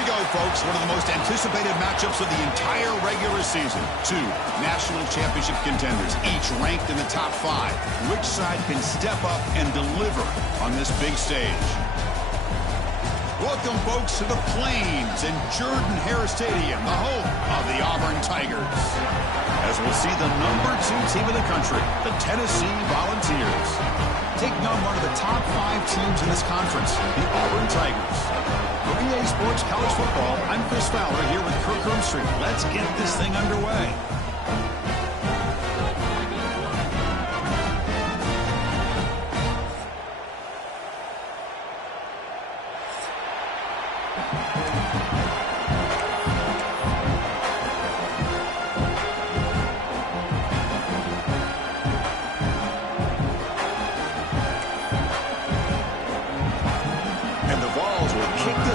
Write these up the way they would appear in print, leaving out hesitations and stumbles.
we go, folks. One of the most anticipated matchups of the entire regular season. Two national championship contenders, each ranked in the top 5. Which side can step up and deliver on this big stage? Welcome, folks, to the Plains and Jordan-Hare Stadium, the home of the Auburn Tigers. As we'll see the number 2 team in the country, the Tennessee Volunteers, taking on one of the top 5 teams in this conference, the Auburn Tigers. For EA Sports College Football, I'm Chris Fowler here with Kirk Hermstreet. Let's get this thing underway.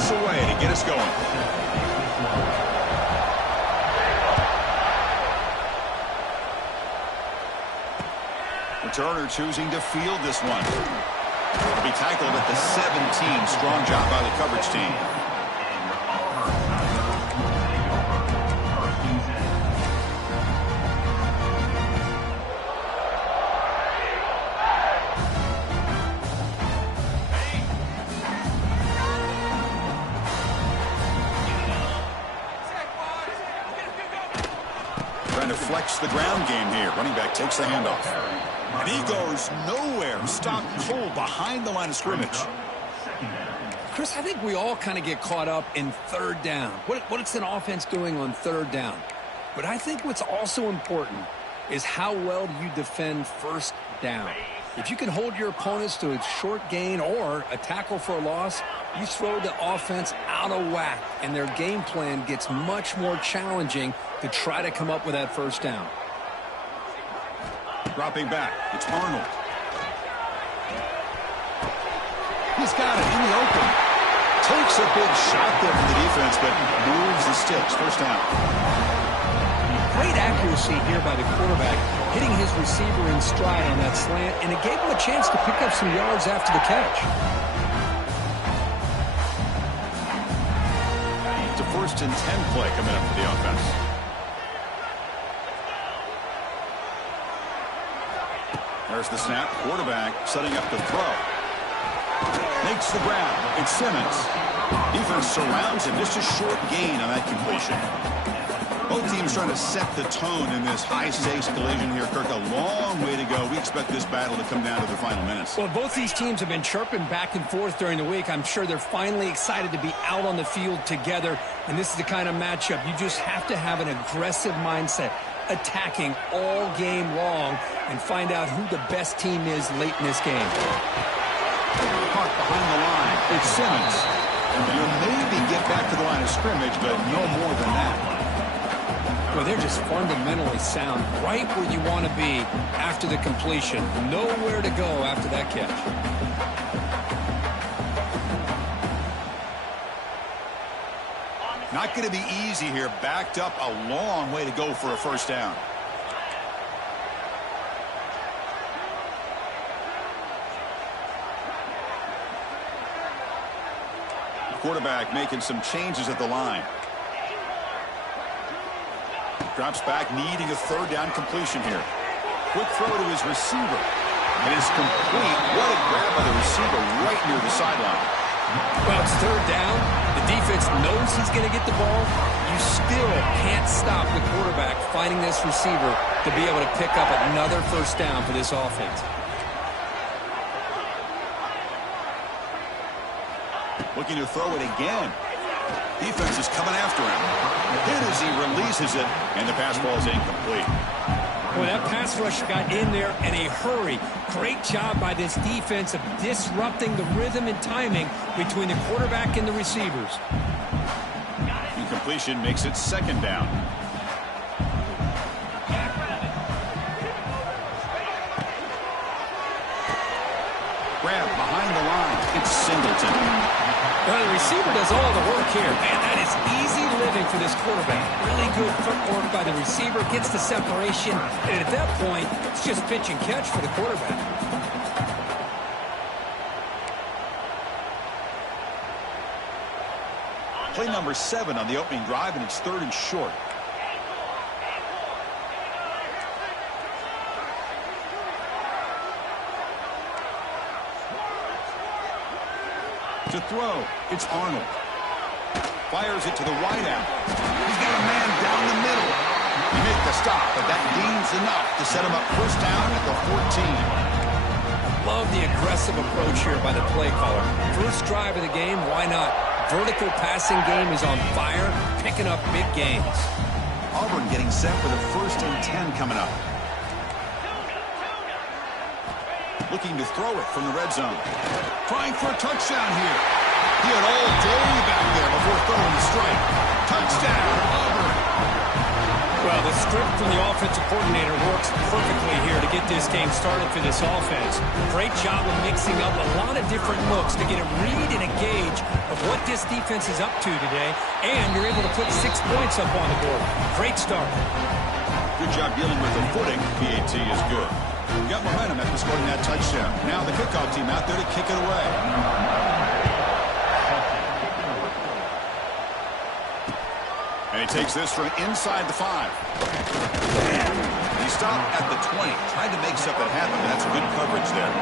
Away to get us going. Returner choosing to field this one. Will be tackled at the 17. Strong job by the coverage team. Flex the ground game here. Running back takes the handoff. And he goes nowhere. Stopped cold behind the line of scrimmage. Chris, I think we all kind of get caught up in third down. What is an offense doing on third down? But I think what's also important is how well do you defend first down. If you can hold your opponents to a short gain or a tackle for a loss, you throw the offense out of whack, and their game plan gets much more challenging to try to come up with that first down. Dropping back, it's Arnold. He's got it in the open. Takes a big shot there from the defense, but moves the sticks. First down. Great accuracy here by the quarterback, hitting his receiver in stride on that slant, and it gave him a chance to pick up some yards after the catch. It's a 1st and 10 play coming up for the offense. There's the snap. Quarterback setting up to throw. Makes the grab. It's Simmons. Defense surrounds him. Just a short gain on that completion. Both teams trying to set the tone in this high-stakes collision here, Kirk. A long way to go. We expect this battle to come down to the final minutes. Well, both these teams have been chirping back and forth during the week. I'm sure they're finally excited to be out on the field together, and this is the kind of matchup you just have to have an aggressive mindset, attacking all game long, and find out who the best team is late in this game. Caught behind the line. It's Simmons. You'll maybe get back to the line of scrimmage, but no more than that. Well, they're just fundamentally sound, right where you want to be after the completion. Nowhere to go after that catch. Not going to be easy here. Backed up a long way to go for a first down. Quarterback making some changes at the line. Drops back, needing a third down completion here. Quick throw to his receiver. And it's complete. What a grab by the receiver right near the sideline. Well, it's third down. The defense knows he's going to get the ball. You still can't stop the quarterback finding this receiver to be able to pick up another first down for this offense. Looking to throw it again. Defense is coming after him. Hit as he releases it, and the pass ball is incomplete. Well, that pass rush got in there in a hurry. Great job by this defense of disrupting the rhythm and timing between the quarterback and the receivers. Incompletion makes it second down. Grab behind the line. It's Singleton. Well, the receiver does all the work here. Man, that is easy living for this quarterback. Really good footwork by the receiver. Gets the separation. And at that point, it's just pitch and catch for the quarterback. Play number 7 on the opening drive, and it's 3rd and short. To throw, it's Arnold. Fires it to the wideout. He's got a man down the middle. He made the stop, but that gains enough to set him up first down at the 14. Love the aggressive approach here by the play caller. First drive of the game, why not? Vertical passing game is on fire, picking up big gains. Auburn getting set for the 1st and 10 coming up. Looking to throw it from the red zone. Trying for a touchdown here. He had all day back there before throwing the strike. Touchdown, Auburn. Well, the script from the offensive coordinator works perfectly here to get this game started for this offense. Great job of mixing up a lot of different looks to get a read and a gauge of what this defense is up to today, and you're able to put 6 points up on the board. Great start. Good job dealing with the footing. PAT is good. Got momentum after scoring that touchdown. Now the kickoff team out there to kick it away. And he takes this from inside the 5. He stopped at the 20. Tried to make something happen, but that's good coverage there.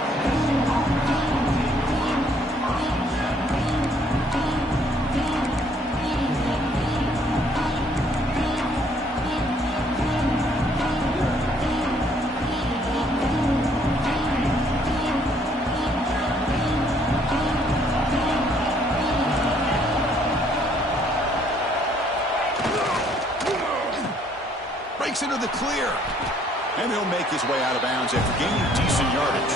Into the clear. And he'll make his way out of bounds after gaining decent yardage.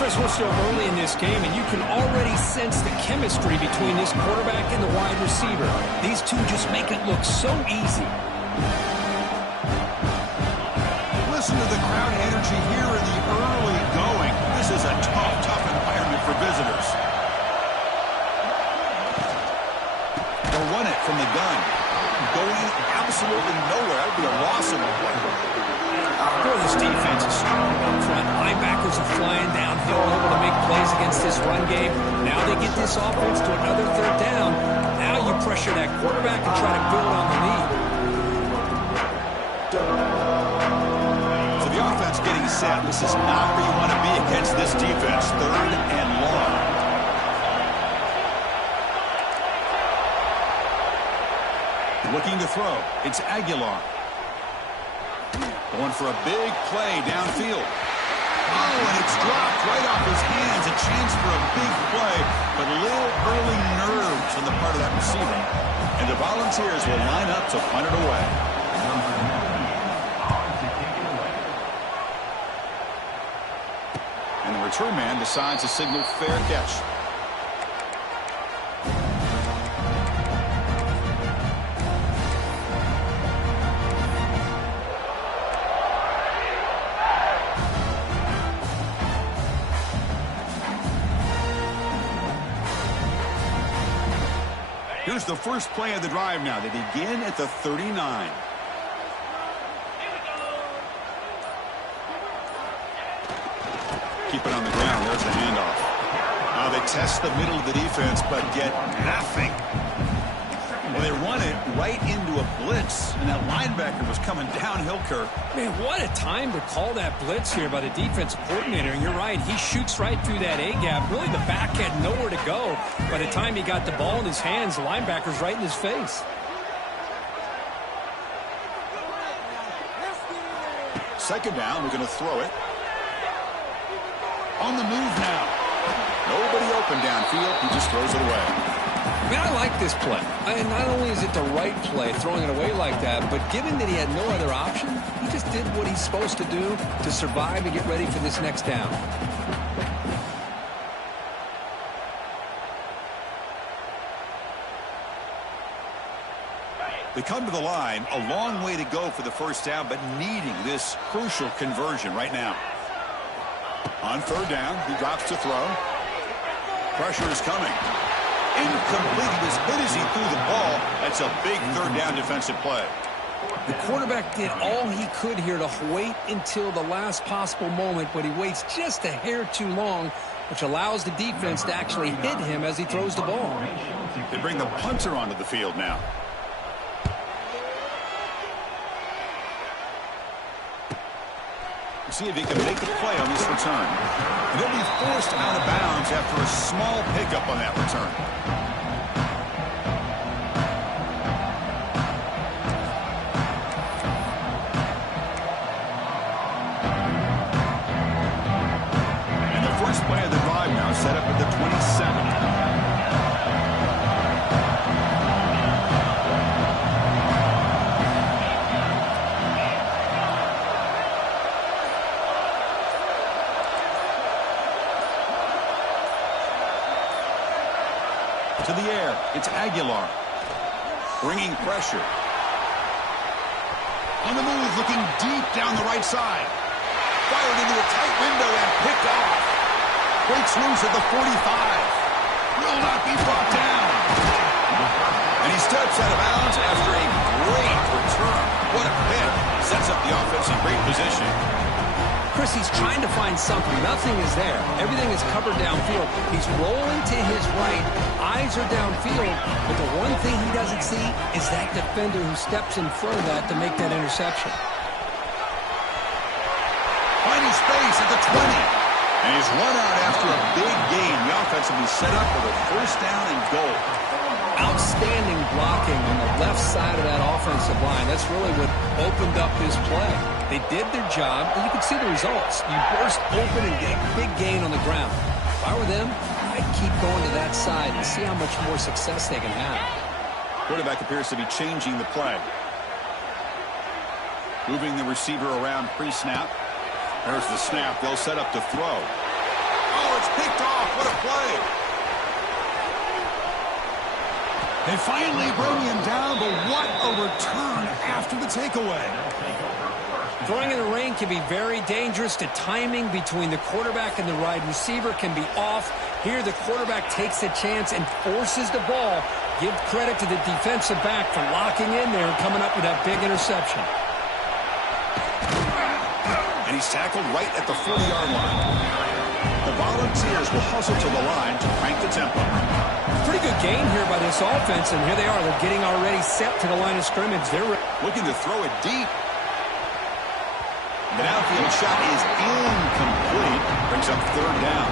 Chris, we're still early in this game, and you can already sense the chemistry between this quarterback and the wide receiver. These two just make it look so easy. Listen to the crowd energy here in the early going. This is a tough environment for visitors. They'll run it from the gun. Going absolutely nowhere. That would be a loss of a play. Boy, this defense is strong up front. Linebackers are flying downhill, able to make plays against this run game. Now they get this offense to another 3rd down. Now you pressure that quarterback and try to build on the lead. So the offense getting set. This is not where you want to be against this defense. 3rd and long. Looking to throw. It's Aguilar. Going for a big play downfield. Oh, and it's dropped right off his hands. A chance for a big play, but a little early nerves on the part of that receiver. And the Volunteers will line up to punt it away. And the return man decides to signal fair catch. Here's the first play of the drive now. They begin at the 39. Keep it on the ground. There's the handoff. Now they test the middle of the defense, but get nothing. Well, they run it right into a blitz, and that linebacker was coming downhill, Kirk. Man, what a time to call that blitz here by the defensive coordinator. And you're right, he shoots right through that A-gap. Really, the back had nowhere to go. By the time he got the ball in his hands, the linebacker's right in his face. Second down, we're going to throw it. On the move now. Nobody open downfield. He just throws it away. I mean, I like this play. Not only is it the right play, throwing it away like that, but given that he had no other option, he just did what he's supposed to do to survive and get ready for this next down. They come to the line, a long way to go for the first down, but needing this crucial conversion right now. On 3rd down, he drops to throw. Pressure is coming. Incomplete. He was hit as he threw the ball. That's a big 3rd down defensive play. The quarterback did all he could here to wait until the last possible moment, but he waits just a hair too long, which allows the defense to actually hit him as he throws the ball. They bring the punter onto the field now. See if he can make the play on this return. And he'll be forced out of bounds after a small pickup on that return. And the first play of the drive now set up at the 27. To the air, it's Aguilar. Bringing pressure. On the move, looking deep down the right side. Fired into a tight window and picked off. Breaks loose at the 45. Will not be brought down. And he steps out of bounds after a great return. What a pick. Sets up the offense in great position. Chris, he's trying to find something. Nothing is there. Everything is covered downfield. He's rolling to his right. Eyes are downfield. But the one thing he doesn't see is that defender who steps in front of that to make that interception. Finding space at the 20. And he's run out after a big gain. The offense will be set up for the first down and goal. Outstanding blocking on the left side of that offensive line. That's really what opened up this play. They did their job, and you can see the results. You burst open and get a big gain on the ground. If I were them, I'd keep going to that side and see how much more success they can have. Quarterback appears to be changing the play. Moving the receiver around pre-snap. There's the snap. They'll set up to throw. Oh, it's picked off. What a play. They finally bring him down, but what a return after the takeaway. Throwing in the rain can be very dangerous. The timing between the quarterback and the wide receiver can be off. Here, the quarterback takes a chance and forces the ball. Give credit to the defensive back for locking in there and coming up with that big interception. And he's tackled right at the 40-yard line. The Volunteers will hustle to the line to crank the tempo. Pretty good gain here by this offense, and here they are. They're getting already set to the line of scrimmage. They're looking to throw it deep. The downfield shot is incomplete. Brings up third down.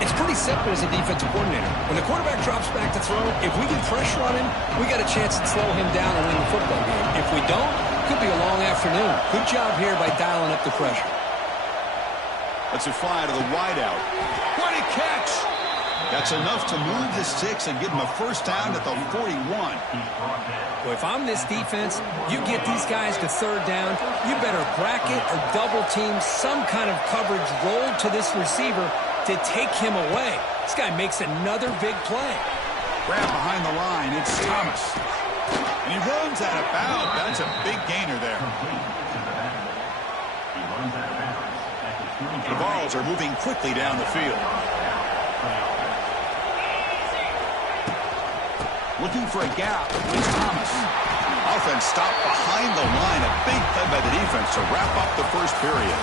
It's pretty simple as a defensive coordinator. When the quarterback drops back to throw, if we get pressure on him, we got a chance to slow him down and win the football game. If we don't, it could be a long afternoon. Good job here by dialing up the pressure. Let's it fly to the wideout. What a catch! That's enough to move the sticks and give them a first down at the 41. Well, if I'm this defense, you get these guys to third down, you better bracket or double team some kind of coverage rolled to this receiver to take him away. This guy makes another big play. Grab behind the line, it's Thomas. And he runs out of bounds. That's a big gainer there. The balls are moving quickly down the field. Looking for a gap. It's Thomas. Offense stopped behind the line. A big play by the defense to wrap up the first period.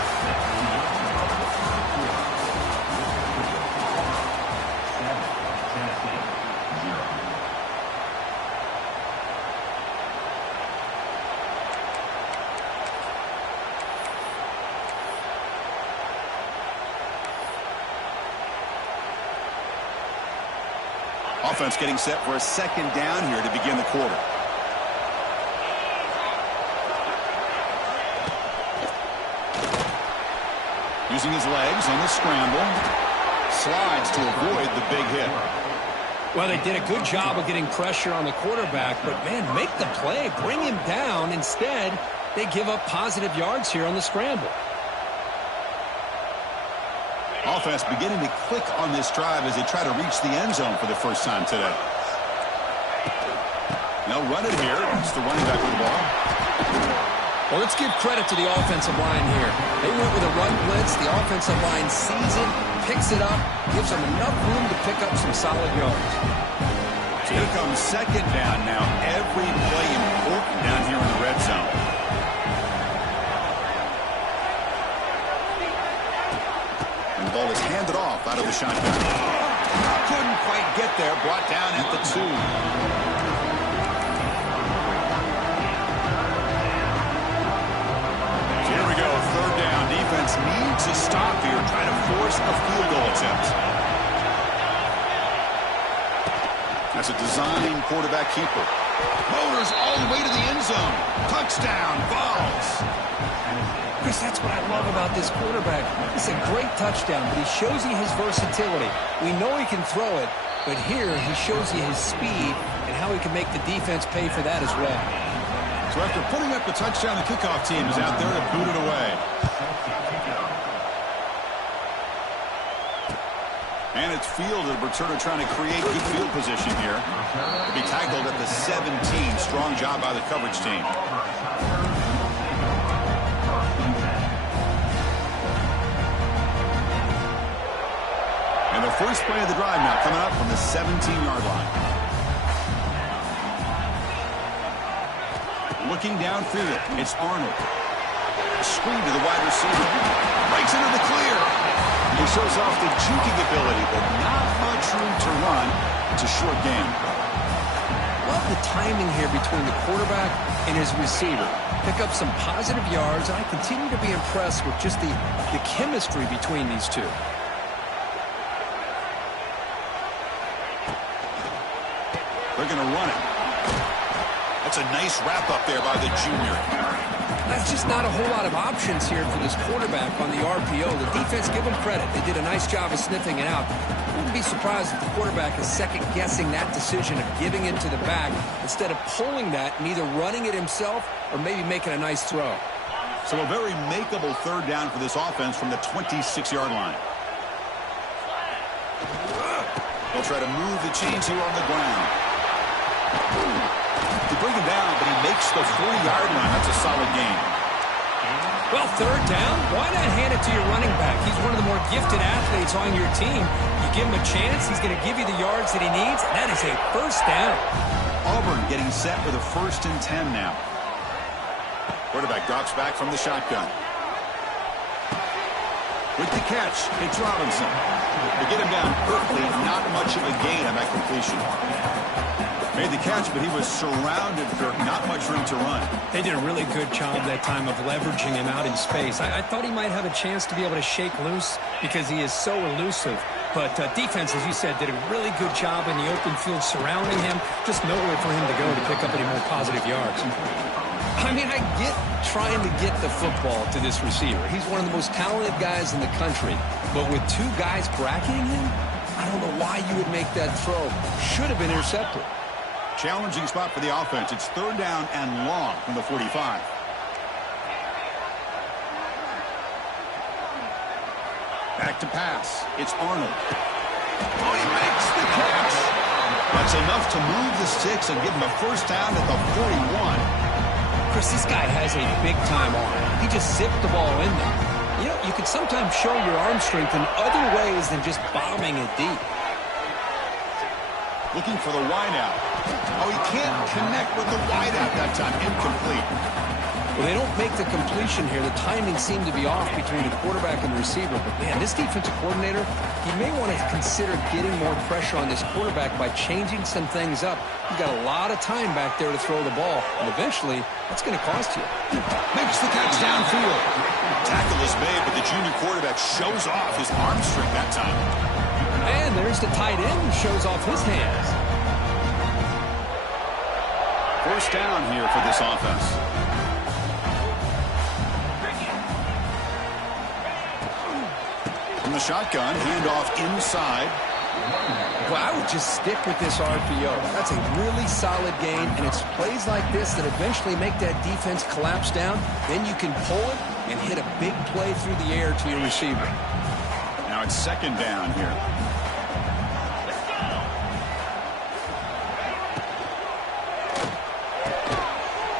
Offense getting set for a second down here to begin the quarter. Using his legs on the scramble. Slides to avoid the big hit. Well, they did a good job of getting pressure on the quarterback, but, man, make the play. Bring him down. Instead, they give up positive yards here on the scramble. Offense beginning to click on this drive as they try to reach the end zone for the first time today. They'll run it here. It's the running back with the ball. Well, let's give credit to the offensive line here. They went with a run blitz. The offensive line sees it, picks it up, gives them enough room to pick up some solid yards. So here comes second down now. Every play important down here in the red zone. And the ball is handed off out out of the shotgun. Couldn't quite get there. Brought down at the 2. Here we go. 3rd down. Defense needs a stop here. Trying to force a field goal attempt. That's a design quarterback keeper. Motors all the way to the end zone. Touchdown, Vols. Chris, that's what I love about this quarterback. It's a great touchdown, but he shows you his versatility. We know he can throw it, but here he shows you his speed and how he can make the defense pay for that as well. So after putting up the touchdown, the kickoff team is out there to boot it away. And it's fielded. Returner trying to create good field position here. To be tackled at the 17. Strong job by the coverage team. And the first play of the drive now coming up from the 17-yard line. Looking downfield, it's Arnold. Screen to the wide receiver. Breaks into the clear. He shows off the juking ability, but not much room to run. It's a short game. Love the timing here between the quarterback and his receiver. Pick up some positive yards, and I continue to be impressed with just the chemistry between these two. They're going to run it. That's a nice wrap-up there by the junior. That's just not a whole lot of options here for this quarterback on the RPO. The defense, give them credit. They did a nice job of sniffing it out. Wouldn't be surprised if the quarterback is second-guessing that decision of giving it to the back instead of pulling that and either running it himself or maybe making a nice throw. So a very makeable 3rd down for this offense from the 26-yard line. They'll try to move the chains here on the ground. To bring him down, but he makes the 40-yard line. That's a solid gain. Well, 3rd down, why not hand it to your running back? He's one of the more gifted athletes on your team. You give him a chance, he's going to give you the yards that he needs, and that is a 1st down. Auburn getting set with a 1st and 10 now. Quarterback drops back from the shotgun. With the catch, it's Robinson. To get him down quickly, not much of a gain on that completion. Made the catch, but he was surrounded for not much room to run. They did a really good job that time of leveraging him out in space. I thought he might have a chance to be able to shake loose because he is so elusive. But defense, as you said, did a really good job in the open field surrounding him. Just nowhere for him to go to pick up any more positive yards. I mean, I get trying to get the football to this receiver. He's one of the most talented guys in the country. But with 2 guys bracketing him, I don't know why you would make that throw. Should have been intercepted. Challenging spot for the offense. It's 3rd down and long from the 45. Back to pass. It's Arnold. Oh, he makes the catch. That's enough to move the sticks and give him a 1st down at the 41. Chris, this guy has a big-time arm. He just zipped the ball in there. You know, you can sometimes show your arm strength in other ways than just bombing it deep. Looking for the wideout. Oh, he can't connect with the wideout that time. Incomplete. Well, they don't make the completion here. The timing seemed to be off between the quarterback and the receiver. But, man, this defensive coordinator, he may want to consider getting more pressure on this quarterback by changing some things up. You've got a lot of time back there to throw the ball. And eventually, that's going to cost you. Makes the catch downfield. Tackle is made, but the junior quarterback shows off his arm strength that time. And there's the tight end who shows off his hands. 1st down here for this offense. From the shotgun, handoff inside. Well, I would just stick with this RPO. That's a really solid game, and it's plays like this that eventually make that defense collapse down. Then you can pull it and hit a big play through the air to your receiver. Now it's 2nd down here.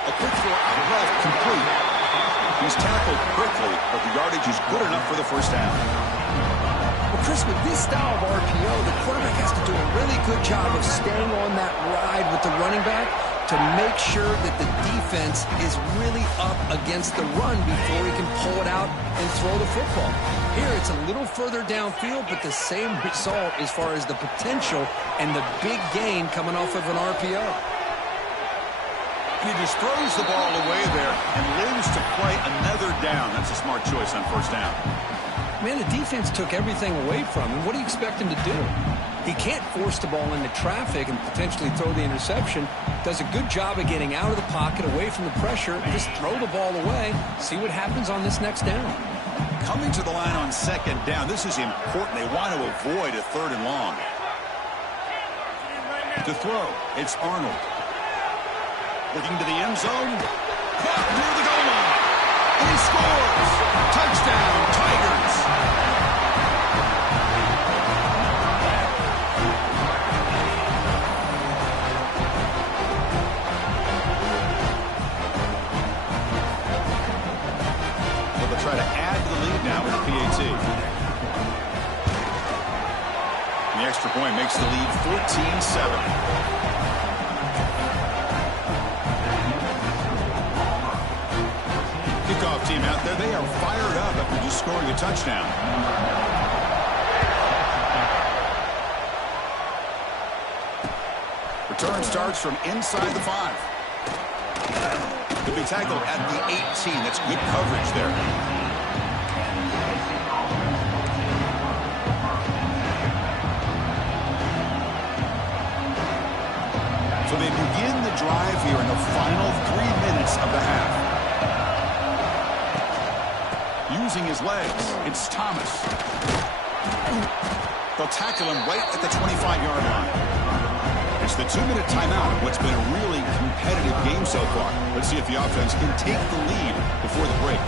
A quick throw out left, complete. He's tackled quickly, but the yardage is good enough for the 1st down. Well, Chris, with this style of RPO, the quarterback has to do a really good job of staying on that ride with the running back to make sure that the defense is really up against the run before he can pull it out and throw the football. Here, it's a little further downfield, but the same result as far as the potential and the big gain coming off of an RPO. And he just throws the ball away there and lives to play another down. That's a smart choice on first down. Man, the defense took everything away from him. What do you expect him to do? He can't force the ball into traffic and potentially throw the interception. Does a good job of getting out of the pocket, away from the pressure, and just throw the ball away. See what happens on this next down. Coming to the line on second down, this is important. They want to avoid a third and long. To throw, it's Arnold. Looking to the end zone. Caught near the goal line. And he scores. Touchdown, Tigers. They'll try to add to the lead now with the PAT. And the extra point makes the lead 14-7. Kickoff team out there. They are fired up after just scoring a touchdown. Return starts from inside the 5. Could be tackled at the 18. That's good coverage there. So they begin the drive here in the final 3 minutes of the half. Using his legs, it's Thomas. They'll tackle him right at the 25-yard line. It's the 2-minute timeout of what's been a really competitive game so far. Let's see if the offense can take the lead before the break.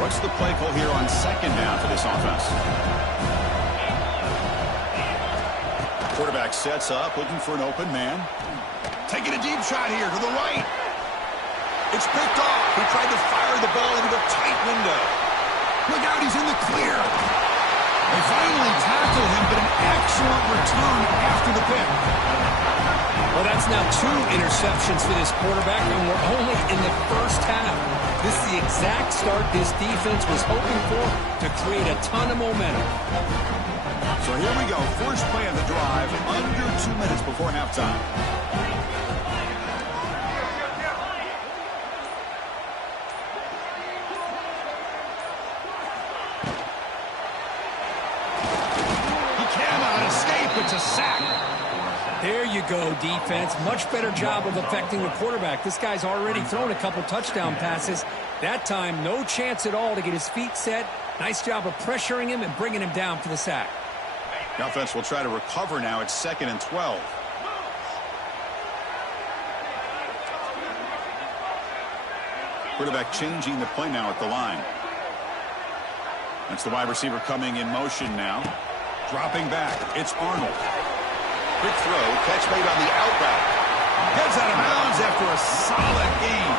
What's the play call here on second down for this offense? Quarterback sets up, looking for an open man. Taking a deep shot here to the right. It's picked off. He tried to fire the ball into a tight window. Look out, he's in the clear. They finally tackle him, but an excellent return after the pick. Well, that's now 2 interceptions for this quarterback, and we're only in the first half. This is the exact start this defense was hoping for to create a ton of momentum. So here we go, first play of the drive, under 2 minutes before halftime. He cannot escape, it's a sack. There you go, defense. Much better job of affecting the quarterback. This guy's already thrown a couple touchdown passes. That time, no chance at all to get his feet set. Nice job of pressuring him and bringing him down for the sack. The offense will try to recover now. It's 2nd and 12. Quarterback changing the play now at the line. That's the wide receiver coming in motion now. Dropping back. It's Arnold. Quick throw. Catch made on the out route. Heads out of bounds after a solid game.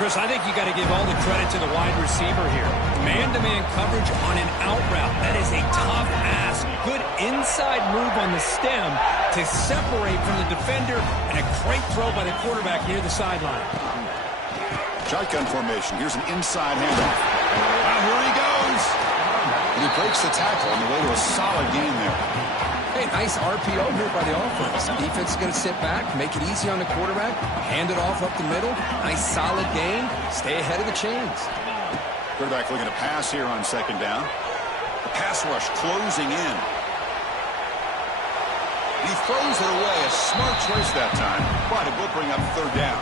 Chris, I think you got to give all the credit to the wide receiver here. Man-to-man coverage on an out route. That is a tough ask. Good inside move on the stem to separate from the defender, and a great throw by the quarterback near the sideline. Shotgun formation. Here's an inside handoff. Here he goes. And he breaks the tackle on the way to a solid gain there. Hey, nice RPO here by the offense. The defense is going to sit back, make it easy on the quarterback, hand it off up the middle. Nice solid gain. Stay ahead of the chains. Quarterback looking to pass here on second down. The pass rush closing in. He throws it away. A smart choice that time, but it will bring up third down.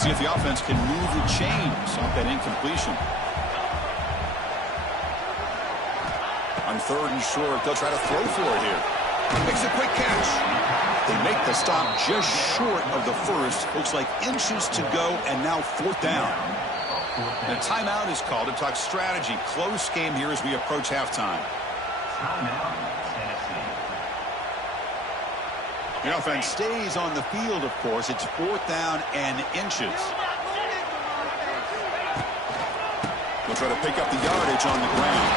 See if the offense can move the chains off that incompletion. On 3rd and short, they'll try to throw for it here. Makes a quick catch. They make the stop just short of the first. Looks like inches to go, and now 4th down. And a timeout is called to talk strategy. Close game here as we approach halftime. The offense stays on the field, of course. It's 4th down and inches. He'll try to pick up the yardage on the ground.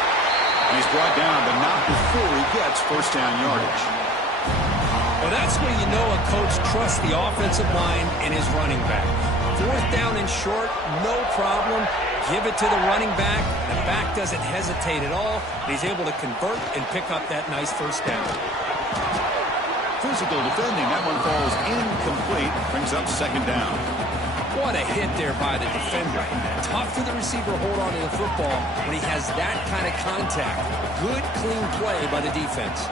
And he's brought down, but not before he gets first down yardage. Well, that's when you know a coach trusts the offensive line and his running back. Fourth down and short, no problem. Give it to the running back. The back doesn't hesitate at all. He's able to convert and pick up that nice first down. Physical defending. That one falls incomplete. Brings up second down. What a hit there by the defender. Tough for the receiver to hold on to the football when he has that kind of contact. Good, clean play by the defense.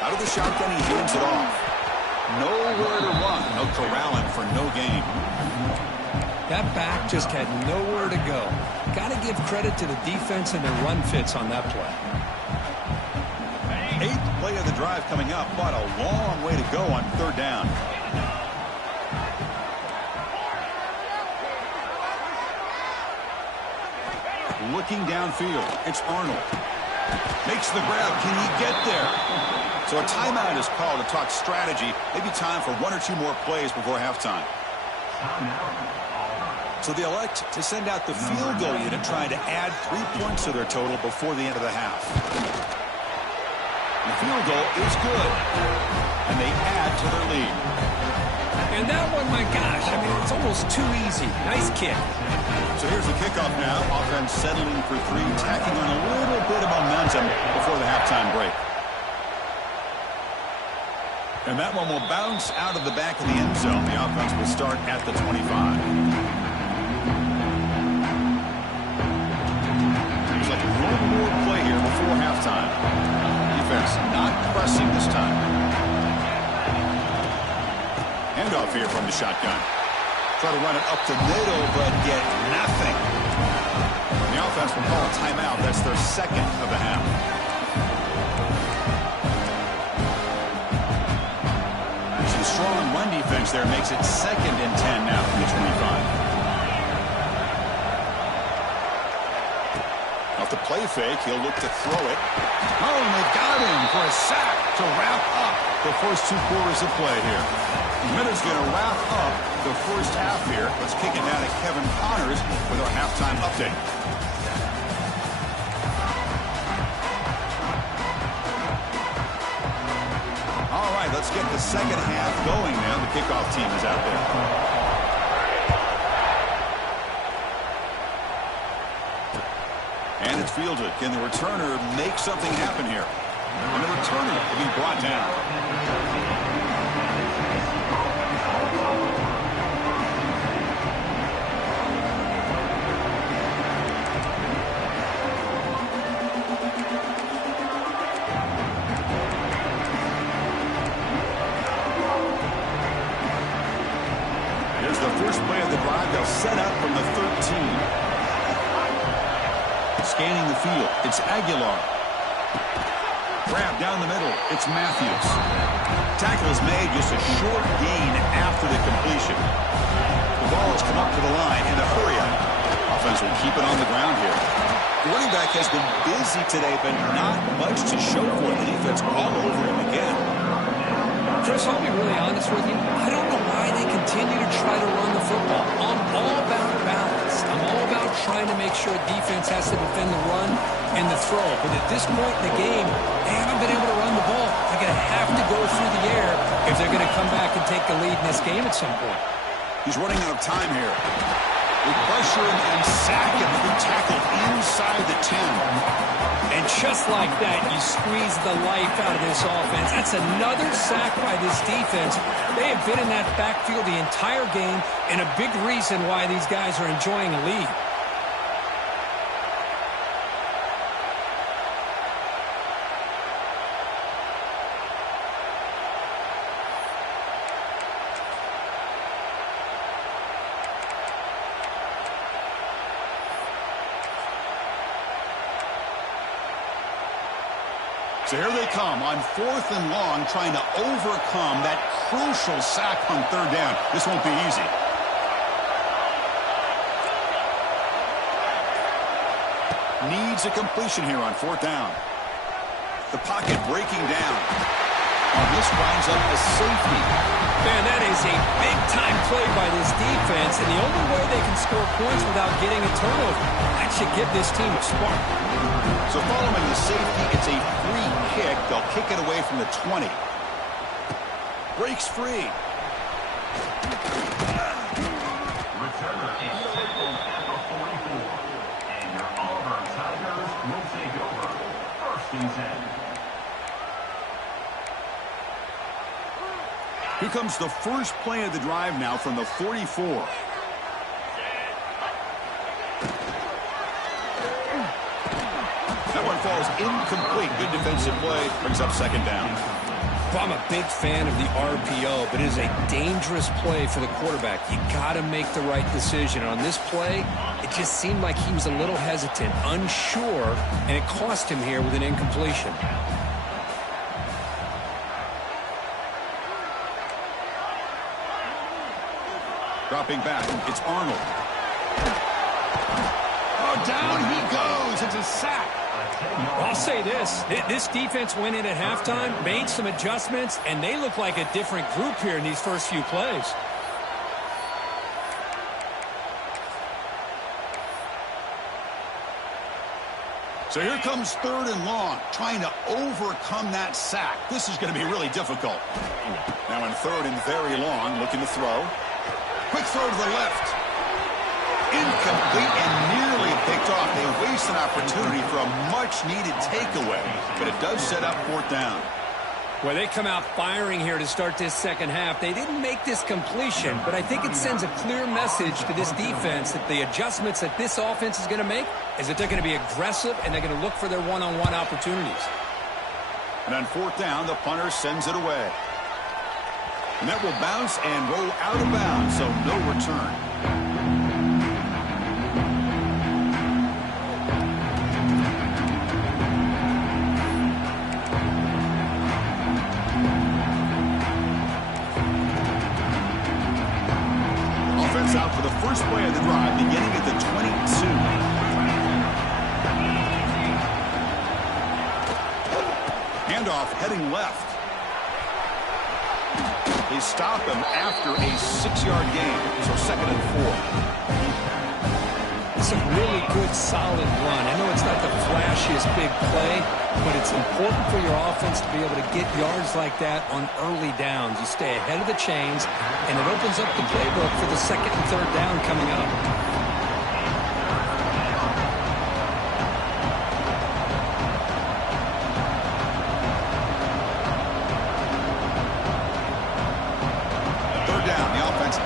Out of the shotgun, he hands it off. Nowhere to run. No corralling for no gain. That back just had nowhere to go. Got to give credit to the defense and their run fits on that play. Eighth play of the drive coming up, but a long way to go on third down. Looking downfield, it's Arnold. Makes the grab. Can he get there? So a timeout is called to talk strategy. Maybe time for one or two more plays before halftime. So they elect to send out the field goal unit, trying to add 3 points to their total before the end of the half. The field goal is good, and they add to their lead. And that one, my gosh, I mean, it's almost too easy. Nice kick. So here's the kickoff now. Offense settling for three, tacking on a little bit of momentum before the halftime break. And that one will bounce out of the back of the end zone. The offense will start at the 25. There's like one more play here before halftime. Defense not pressing this time. Handoff here from the shotgun. Try to run it up the middle, but get nothing. And the offense will call a timeout. That's their second of the half. Some strong run defense there makes it 2nd and 10 now from the 25. Off the play fake, he'll look to throw it. Oh, and they've got him for a sack to wrap up the first 2 quarters of play here. Minutes going to wrap up the first half here. Let's kick it down to Kevin Connors with our halftime update. All right, let's get the second half going now. The kickoff team is out there. And it's fielded. Can the returner make something happen here? And the returner will be brought down. Here's the first play of the drive. They'll set up from the 13. Scanning the field, it's Aguilar. Grab down the middle, it's Matthews. Tackle is made, just a short gain after the completion. The ball has come up to the line in a hurry up. Offense will keep it on the ground here. The running back has been busy today, but not much to show for it. The defense all over him again. Chris, I'll be really honest with you. I don't know why they continue to try to run the football. I'm all about balance. I'm all about trying to make sure defense has to defend the run and the throw. But at this point in the game, they haven't been able to run the ball. They're going to have to go through the air if they're going to come back and take the lead in this game at some point. He's running out of time here. They pressure him and sack him. He tackled inside the 10. And just like that, you squeeze the life out of this offense. That's another sack by this defense. They have been in that backfield the entire game, and a big reason why these guys are enjoying a lead. So here they come on 4th and long, trying to overcome that crucial sack on 3rd down. This won't be easy. Needs a completion here on 4th down. The pocket breaking down. And this winds up a safety. Man, that is a big-time play by this defense, and the only way they can score points without getting a turnover. That should give this team a spark. So following the safety, it's a free kick. They'll kick it away from the 20. Breaks free. Returner is tackled at the 44. And your Auburn Tigers will take over. 1st and 10. Here comes the first play of the drive now from the 44. That one falls incomplete. Good defensive play. Brings up 2nd down. Well, I'm a big fan of the RPO, but it is a dangerous play for the quarterback. You got to make the right decision. On this play, it just seemed like he was a little hesitant, unsure, and it cost him here with an incompletion. Dropping back, it's Arnold. Oh, down he goes. It's a sack. I'll say this. This defense went in at halftime, made some adjustments, and they look like a different group here in these first few plays. So here comes 3rd and long, trying to overcome that sack. This is going to be really difficult. Now in 3rd and very long, looking to throw. Quick throw to the left. Incomplete and nearly picked off. They waste an opportunity for a much-needed takeaway, but it does set up 4th down. Well, they come out firing here to start this second half. They didn't make this completion, but I think it sends a clear message to this defense that the adjustments that this offense is going to make is that they're going to be aggressive and they're going to look for their one-on-one opportunities. And on 4th down, the punter sends it away. And that will bounce and roll out of bounds, so no return. Offense out for the first play of the drive, beginning at the 22. Handoff heading left. They stop him after a 6-yard gain, so 2nd and 4. It's a really good, solid run. I know it's not the flashiest big play, but it's important for your offense to be able to get yards like that on early downs. You stay ahead of the chains, and it opens up the playbook for the 2nd and 3rd down coming up.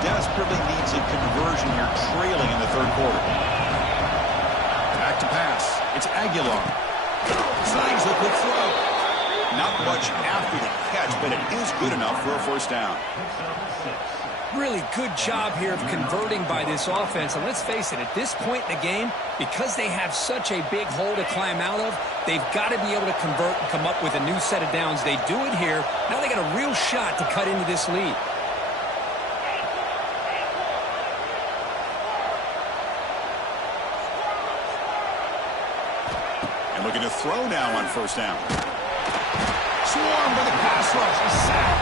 Desperately needs a conversion here, trailing in the 3rd quarter. Back to pass. It's Aguilar. Snags the quick throw. Not much after the catch, but it is good enough for a 1st down. Really good job here of converting by this offense. And let's face it, at this point in the game, because they have such a big hole to climb out of, they've got to be able to convert and come up with a new set of downs. They do it here. Now they got a real shot to cut into this lead. Looking to throw now on 1st down. Swarmed by the pass rush. A sack.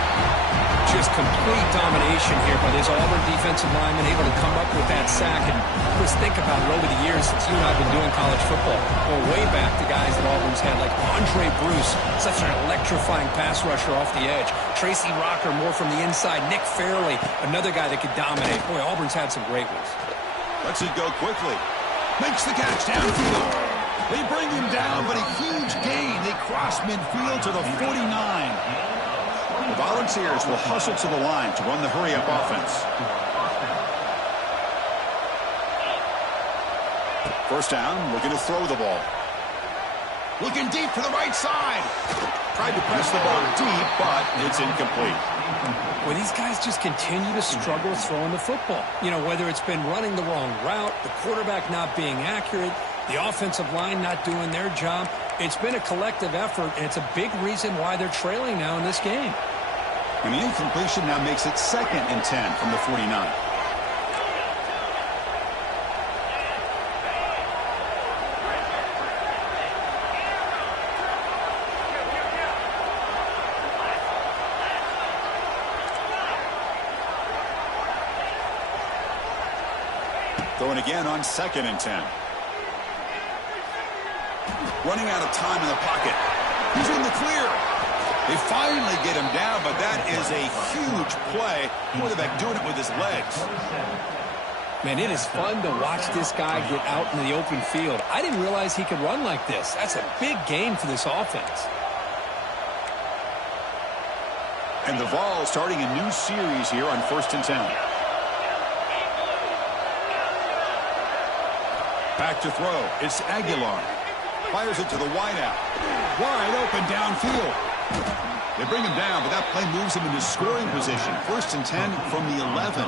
Just complete domination here by this Auburn defensive lineman, able to come up with that sack. And Chris, think about it over the years since you and I have been doing college football. Going way back to guys that Auburn's had, like Andre Bruce, such an electrifying pass rusher off the edge. Tracy Rocker, more from the inside. Nick Fairley, another guy that could dominate. Boy, Auburn's had some great ones. Lets it go quickly. Makes the catch downfield. They bring him down, but a huge gain. They cross midfield to the 49. The Volunteers will hustle to the line to run the hurry-up offense. 1st down, looking to throw the ball. Looking deep for the right side. Tried to press the ball deep, but it's incomplete. Well, these guys just continue to struggle throwing the football. You know, whether it's been running the wrong route, the quarterback not being accurate, the offensive line not doing their job. It's been a collective effort, and it's a big reason why they're trailing now in this game. And the incompletion now makes it 2nd and 10 from the 49. Throwing again on 2nd and 10. Running out of time in the pocket. He's in the clear. They finally get him down, but that is a huge play. Quarterback doing it with his legs. Man, it is fun to watch this guy get out in the open field. I didn't realize he could run like this. That's a big gain for this offense. And the Vols starting a new series here on 1st and 10. Back to throw. It's Aguilar. Fires it to the wideout. Wide open downfield. They bring him down, but that play moves him into scoring position. 1st and 10 from the 11.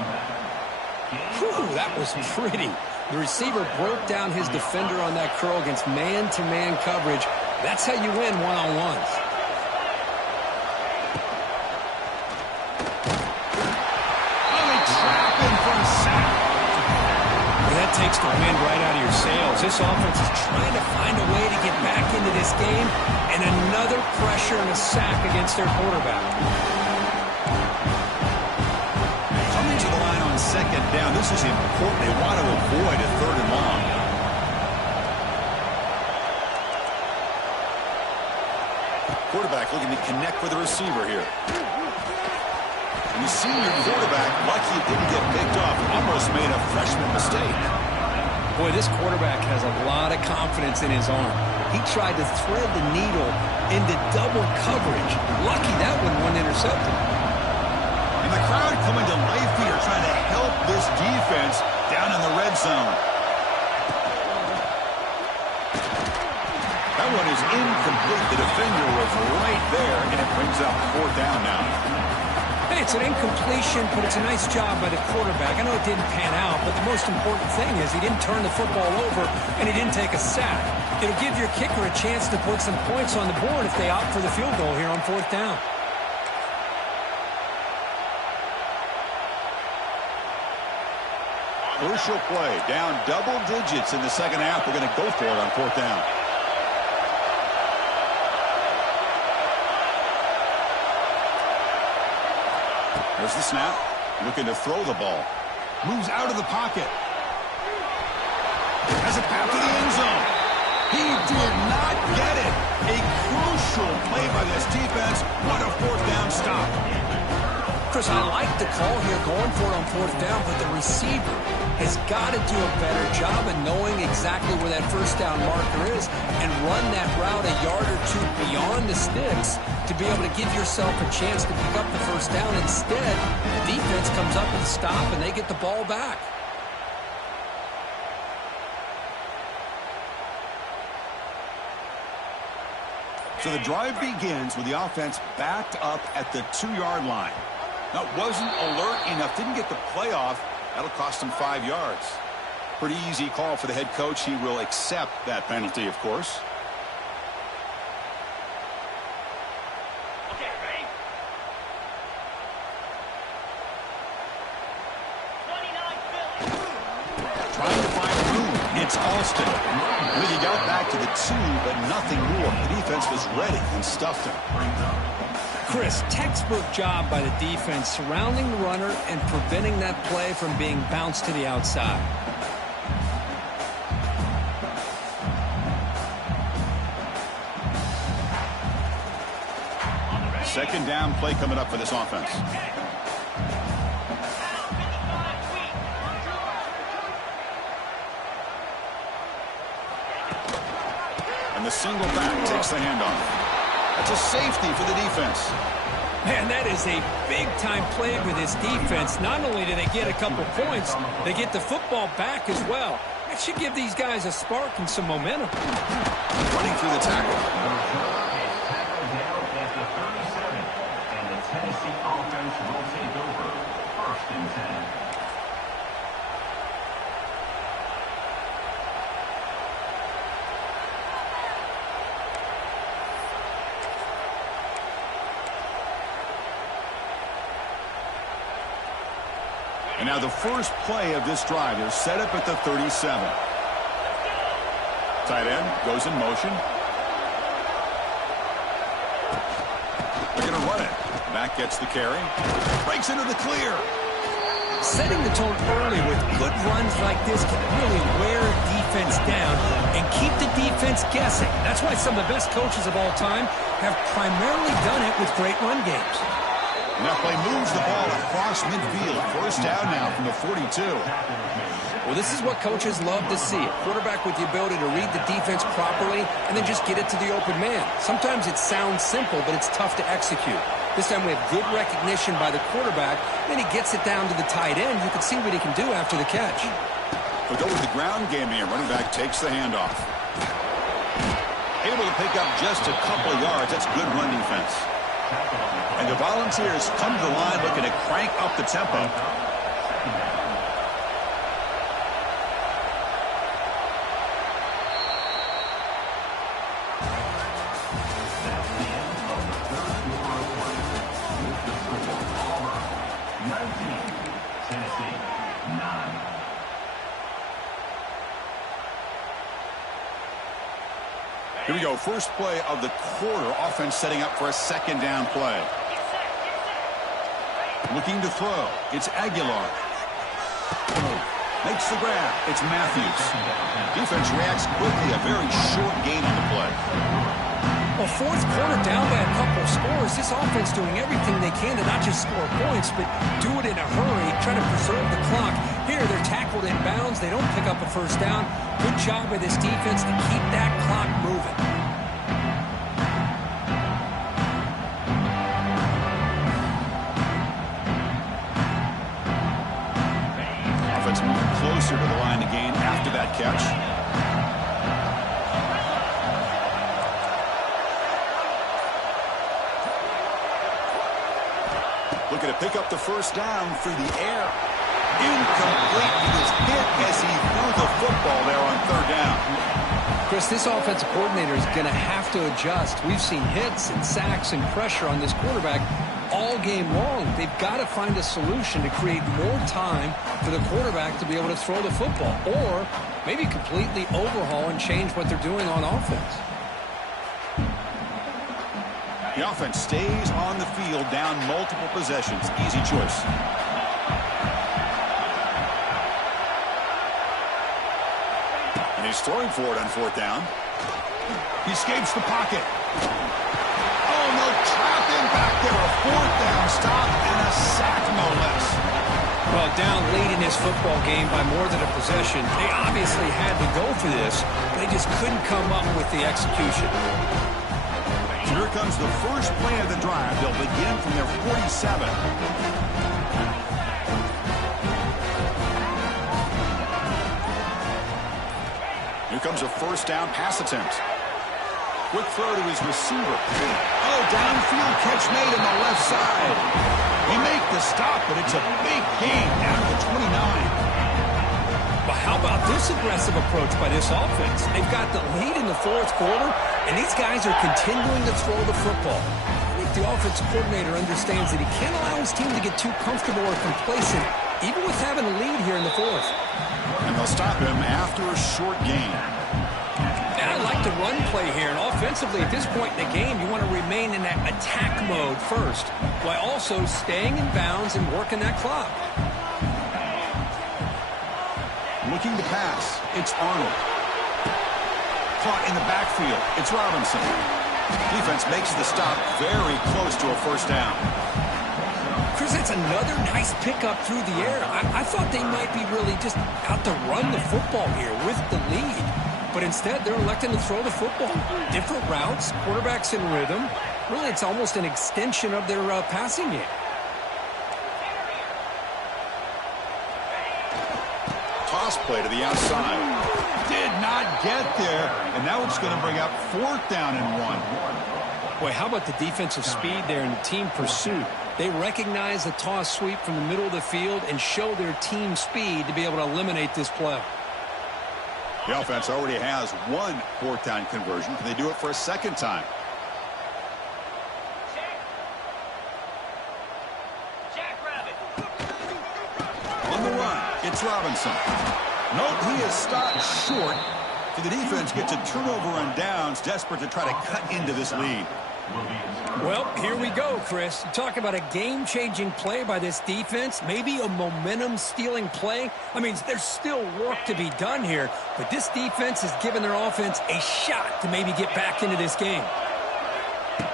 Whew, that was pretty. The receiver broke down his defender on that curl against man-to-man coverage. That's how you win one-on-ones. That takes the wind right out of your sails. This offense is trying to find a way to get back into this game, and another pressure and a sack against their quarterback. Coming to the line on 2nd down. This is important. They want to avoid a 3rd and long. Quarterback looking to connect with the receiver here. And the senior quarterback, lucky it didn't get picked off, almost made a freshman mistake. Boy, this quarterback has a lot of confidence in his arm. He tried to thread the needle into double coverage. Lucky that one wasn't intercepted. And the crowd coming to life here, trying to help this defense down in the red zone. That one is incomplete. The defender was right there, and it brings up 4th down now. Hey, it's an incompletion, but it's a nice job by the quarterback. I know it didn't pan out, but the most important thing is he didn't turn the football over and he didn't take a sack. It'll give your kicker a chance to put some points on the board if they opt for the field goal here on 4th down. Crucial play, down double digits in the 2nd half. We're going to go for it on 4th down. There's the snap. Looking to throw the ball. Moves out of the pocket. Has a pass to the end zone. He did not get it. A crucial play by this defense. What a 4th down stop. Chris, I like the call here going for it on 4th down, but the receiver has got to do a better job of knowing exactly where that 1st down marker is and run that route a yard or two beyond the sticks to be able to give yourself a chance to pick up the 1st down. Instead, the defense comes up with a stop and they get the ball back. So the drive begins with the offense backed up at the 2-yard line. That wasn't alert enough, didn't get the play off. That'll cost him 5 yards. Pretty easy call for the head coach. He will accept that penalty, of course. Okay, ready? 29 Trying to find room. It's Alston. He got back to the 2, but nothing more. The defense was ready and stuffed him. Chris, textbook job by the defense surrounding the runner and preventing that play from being bounced to the outside. Second down play coming up for this offense. And the single back takes the handoff. That's a safety for the defense. Man, that is a big-time play with this defense. Not only do they get a couple points, they get the football back as well. That should give these guys a spark and some momentum. Running through the tackle. Tackled down at the 37, and the Tennessee offense will take over. 1st and 10. And now the first play of this drive is set up at the 37. Tight end goes in motion. They're going to run it. Back gets the carry. Breaks into the clear. Setting the tone early with good runs like this can really wear defense down and keep the defense guessing. That's why some of the best coaches of all time have primarily done it with great run games. And that play moves the ball across midfield. First down now from the 42. Well, this is what coaches love to see. A quarterback with the ability to read the defense properly and then just get it to the open man. Sometimes it sounds simple, but it's tough to execute. This time we have good recognition by the quarterback. Then he gets it down to the tight end. You can see what he can do after the catch. We'll go with the ground game here. Running back takes the handoff. Able to pick up just a couple of yards. That's good run defense. And the Volunteers come to the line looking to crank up the tempo. Here we go. First play of the quarter. Offense setting up for a second down play. Looking to throw. It's Aguilar. Makes the grab. It's Matthews. Defense reacts quickly. A very short gain on the play. Well, fourth quarter down by a couple of scores. This offense doing everything they can to not just score points, but do it in a hurry, trying to preserve the clock. Here, they're tackled in bounds. They don't pick up a first down. Good job by this defense to keep that clock moving. Offense moving closer to the line to gain after that catch. Looking to pick up the first down through the air. Incomplete. He was hit as he threw the football there on third down. Chris, this offensive coordinator is going to have to adjust. We've seen hits and sacks and pressure on this quarterback all game long. They've got to find a solution to create more time for the quarterback to be able to throw the football, or maybe completely overhaul and change what they're doing on offense. The offense stays on the field down multiple possessions. Easy choice. And he's throwing for it on fourth down. He escapes the pocket. Oh, no, trapped him back there. A fourth down stop and a sack, no less. Well, down late in this football game by more than a possession, they obviously had to go for this, but they just couldn't come up with the execution. Here comes the first play of the drive. They'll begin from their 47. Here comes a first down pass attempt. Quick throw to his receiver. Oh, downfield catch made on the left side. They make the stop, but it's a big gain down to 29. But how about this aggressive approach by this offense? They've got the lead in the fourth quarter, and these guys are continuing to throw the football. I think the offensive coordinator understands that he can't allow his team to get too comfortable or complacent, even with having a lead here in the fourth. And they'll stop him after a short gain. And I like the run play here. And offensively, at this point in the game, you want to remain in that attack mode first, while also staying in bounds and working that clock. Looking to pass. It's Arnold. Caught in the backfield. It's Robinson. Defense makes the stop very close to a first down. Chris, that's another nice pickup through the air. I thought they might be really just out to run the football here with the lead. But instead, they're electing to throw the football. Different routes, quarterbacks in rhythm. Really, it's almost an extension of their passing game. Toss play to the outside. Did not get there. And now it's going to bring up fourth down and 1. Boy, how about the defensive speed there and the team pursuit? They recognize the toss sweep from the middle of the field and show their team speed to be able to eliminate this play. The offense already has one fourth down conversion. Can they do it for a second time? On the run, it's Robinson. Note he is stopped short. So the defense gets a turnover on downs, desperate to try to cut into this lead. will be instructed. Well, here we go, Chris. You talk about a game-changing play by this defense, maybe a momentum-stealing play. I mean, there's still work to be done here, but this defense has given their offense a shot to maybe get back into this game.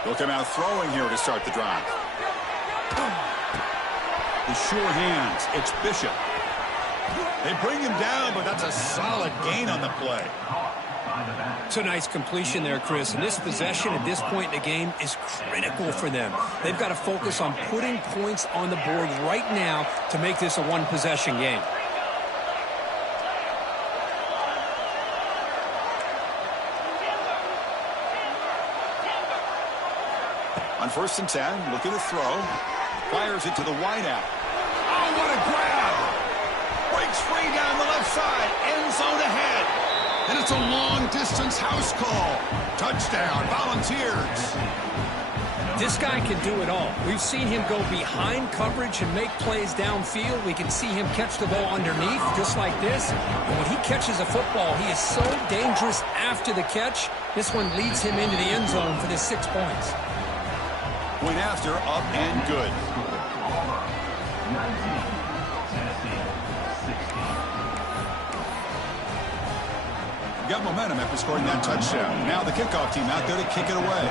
They'll come out throwing here to start the drive. The sure hands. It's Bishop. They bring him down, but that's a solid gain on the play. It's a nice completion there, Chris. And this possession at this point in the game is critical for them. They've got to focus on putting points on the board right now to make this a one-possession game. On 1st and 10, looking to throw. Fires it to the wideout. Oh, what a grab! Breaks free down the left side. End zone ahead. And it's a long-distance house call. Touchdown, Volunteers. This guy can do it all. We've seen him go behind coverage and make plays downfield. We can see him catch the ball underneath, just like this. And when he catches a football, he is so dangerous after the catch. This one leads him into the end zone for the 6 points. Point after, up and good. Auburn, 19. Tennessee, 16. Got momentum after scoring that touchdown. Now the kickoff team out there to kick it away.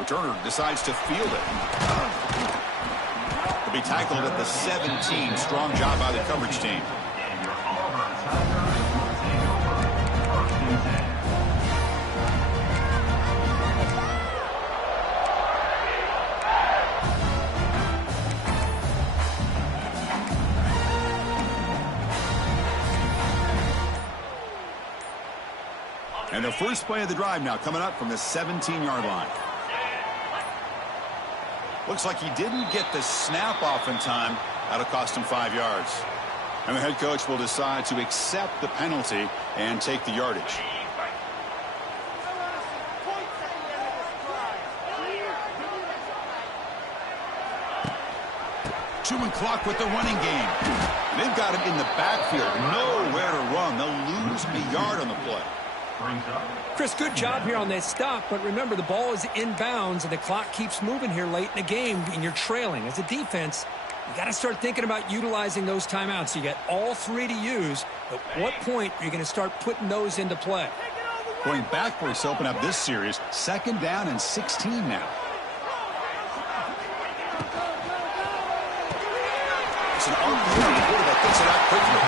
Returner decides to field it. He'll be tackled at the 17. Strong job by the coverage team. And your Auburn Tigers will take over 1st and 10. And the first play of the drive now coming up from the 17-yard line. Looks like he didn't get the snap off in time. That'll cost him 5 yards. And the head coach will decide to accept the penalty and take the yardage. Chewing clock with the running game. They've got him in the backfield. Nowhere to run. They'll lose a yard on the play. Chris, good job here on that stop, but remember the ball is inbounds and the clock keeps moving here late in the game and you're trailing. As a defense, you got to start thinking about utilizing those timeouts. You got all 3 to use, but what point are you going to start putting those into play? Going backwards to open up this series, 2nd down and 16 now. It's an RPO. The quarterback gets it out quickly.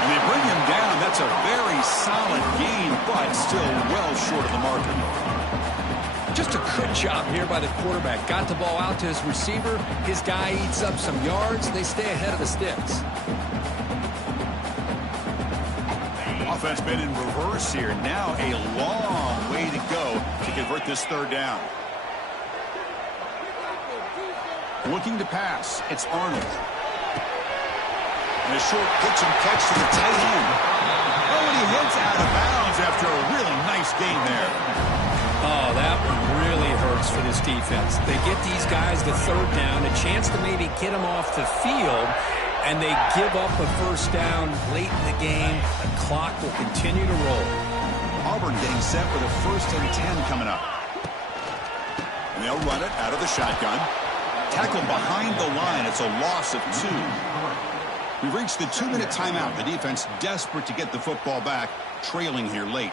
And they bring him down. That's a very solid gain, but still well short of the marker. Just a good job here by the quarterback. Got the ball out to his receiver. His guy eats up some yards. They stay ahead of the sticks. Offense been in reverse here. Now a long way to go to convert this 3rd down. Looking to pass. It's Arnold. And a short pitch and catch to the tight end. Oh, and he hits out of bounds after a really nice gain there. Oh, that one really hurts for this defense. They get these guys the 3rd down, a chance to maybe get them off the field, and they give up a 1st down late in the game. The clock will continue to roll. Auburn getting set with a 1st and 10 coming up. And they'll run it out of the shotgun. Tackled behind the line. It's a loss of 2. We've reached the 2-minute timeout. The defense desperate to get the football back, trailing here late.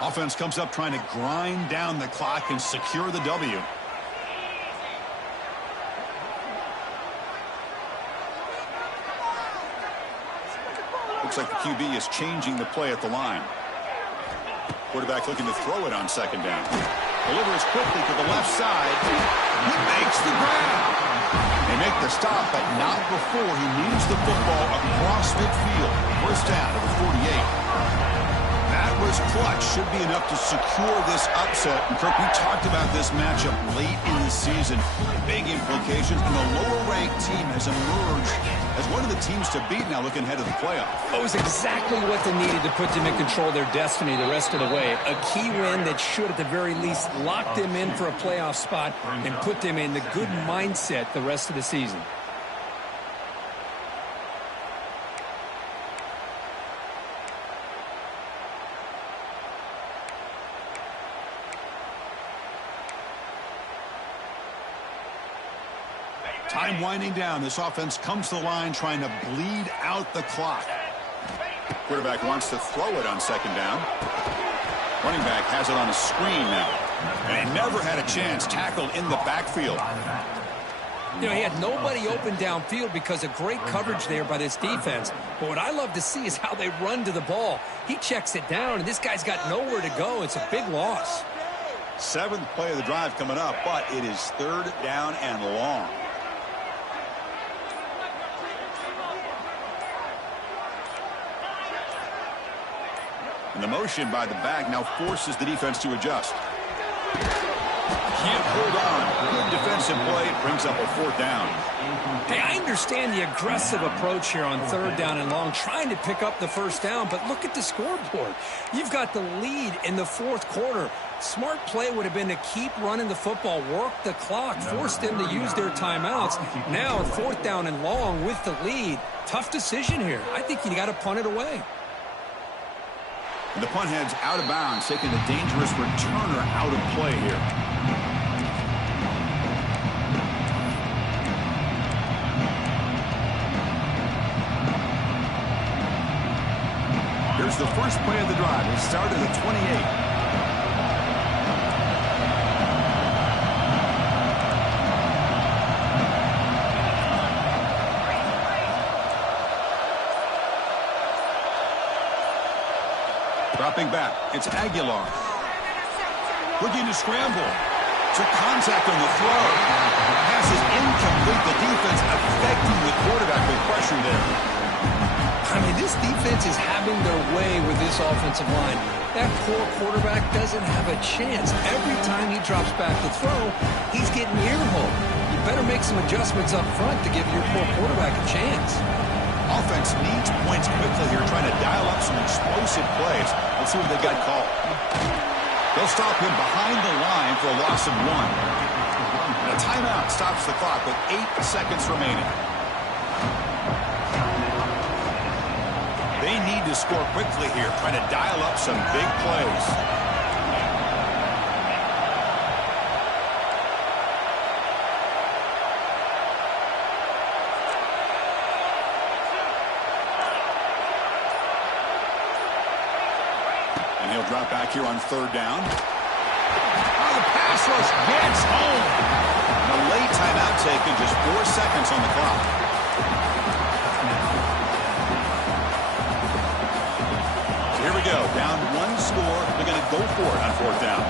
Offense comes up trying to grind down the clock and secure the W. Looks like the QB is changing the play at the line. Quarterback looking to throw it on 2nd down. Delivers quickly to the left side. He makes the grab. They make the stop, but not before he moves the football across midfield. 1st down to the 48. That was This clutch should be enough to secure this upset. And Kirk, we talked about this matchup late in the season. Big implications, and the lower-ranked team has emerged as one of the teams to beat now looking ahead of the playoff. It was exactly what they needed to put them in control of their destiny the rest of the way. A key win that should, at the very least, lock them in for a playoff spot and put them in the good mindset the rest of the season. Time winding down. This offense comes to the line trying to bleed out the clock. Quarterback wants to throw it on second down. Running back has it on a screen now. And he never had a chance, tackled in the backfield. You know, he had nobody open downfield because of great coverage there by this defense. But what I love to see is how they run to the ball. He checks it down, and this guy's got nowhere to go. It's a big loss. 7th play of the drive coming up, but it is 3rd down and long. And the motion by the back now forces the defense to adjust. Can't hold on. Good defensive play brings up a 4th down. Hey, I understand the aggressive approach here on 3rd down and long, trying to pick up the 1st down, but look at the scoreboard. You've got the lead in the 4th quarter. Smart play would have been to keep running the football, work the clock, force them to use their timeouts. Now, 4th down and long with the lead. Tough decision here. I think you got to punt it away. The punt heads out of bounds, taking a dangerous returner out of play here. Here's the first play of the drive. It started at 28. Dropping back, it's Aguilar. Looking to scramble. To contact on the throw. Pass is incomplete. The defense affecting the quarterback with pressure there. I mean, this defense is having their way with this offensive line. That poor quarterback doesn't have a chance. Every time he drops back to throw, he's getting earholed. You better make some adjustments up front to give your poor quarterback a chance. Offense needs points quickly here, trying to dial up some explosive plays. Let's see what they got called. They'll stop him behind the line for a loss of 1. And a timeout stops the clock with 8 seconds remaining. They need to score quickly here, trying to dial up some big plays. He'll drop back here on 3rd down. Oh, the pass rush gets home. And a late timeout taken, just 4 seconds on the clock. So here we go, down 1 score. They're going to go for it on 4th down.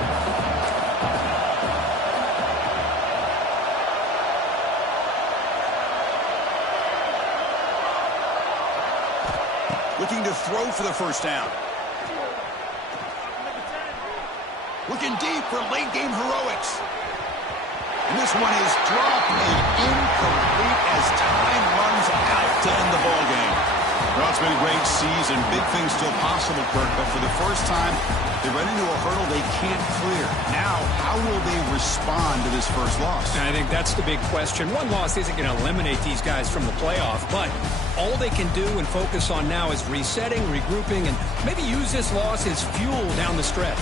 Looking to throw for the 1st down. Looking deep for late-game heroics. And this one is dropped and incomplete as time runs out to end the ball game. Well, it's been a great season. Big things still possible, Kirk, but for the first time, they run into a hurdle they can't clear. Now, how will they respond to this first loss? And I think that's the big question. One loss isn't going to eliminate these guys from the playoff, but all they can do and focus on now is resetting, regrouping, and maybe use this loss as fuel down the stretch.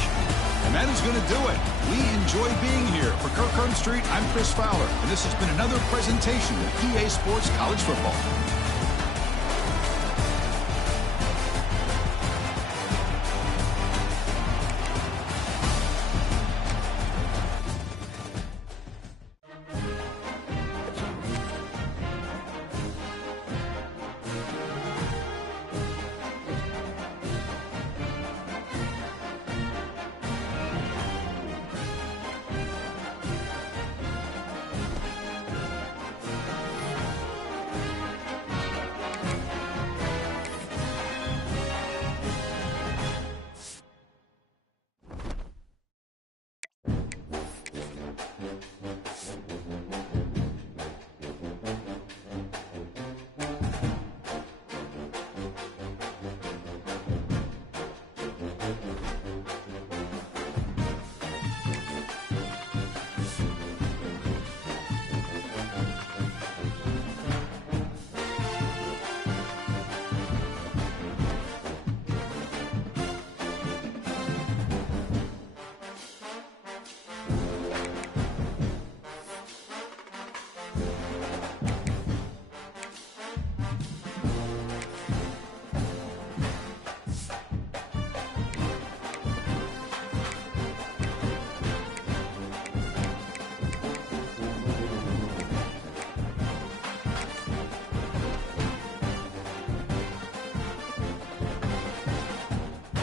And that is going to do it. We enjoy being here. For Kirk Street, I'm Chris Fowler, and this has been another presentation of EA Sports College Football.